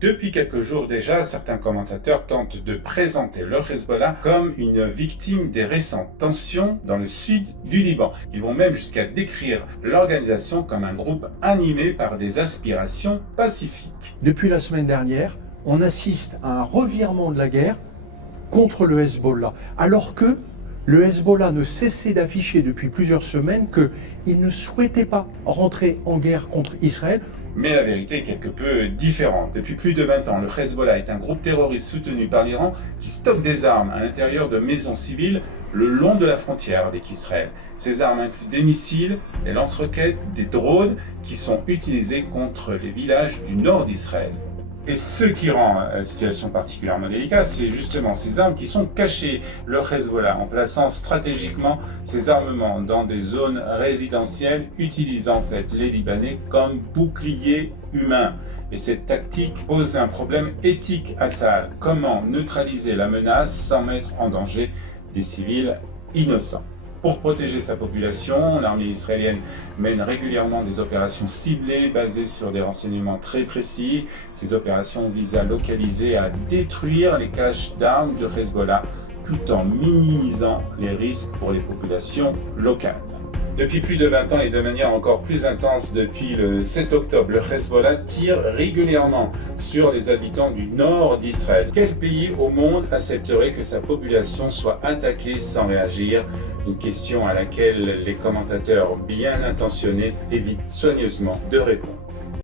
Depuis quelques jours déjà, certains commentateurs tentent de présenter le Hezbollah comme une victime des récentes tensions dans le sud du Liban. Ils vont même jusqu'à décrire l'organisation comme un groupe animé par des aspirations pacifiques. Depuis la semaine dernière, on assiste à un revirement de la guerre contre le Hezbollah, alors que le Hezbollah ne cessait d'afficher depuis plusieurs semaines qu'il ne souhaitait pas rentrer en guerre contre Israël. Mais la vérité est quelque peu différente. Depuis plus de 20 ans, le Hezbollah est un groupe terroriste soutenu par l'Iran qui stocke des armes à l'intérieur de maisons civiles le long de la frontière avec Israël. Ces armes incluent des missiles, des lance-roquettes, des drones qui sont utilisés contre les villages du nord d'Israël. Et ce qui rend la situation particulièrement délicate, c'est justement ces armes qui sont cachées. Le Hezbollah, en plaçant stratégiquement ses armements dans des zones résidentielles, utilisant en fait les Libanais comme boucliers humains. Et cette tactique pose un problème éthique à Assad. Comment neutraliser la menace sans mettre en danger des civils innocents? Pour protéger sa population, l'armée israélienne mène régulièrement des opérations ciblées basées sur des renseignements très précis. Ces opérations visent à localiser et à détruire les caches d'armes du Hezbollah tout en minimisant les risques pour les populations locales. Depuis plus de 20 ans et de manière encore plus intense depuis le 7 octobre, le Hezbollah tire régulièrement sur les habitants du nord d'Israël. Quel pays au monde accepterait que sa population soit attaquée sans réagir? Une question à laquelle les commentateurs bien intentionnés évitent soigneusement de répondre.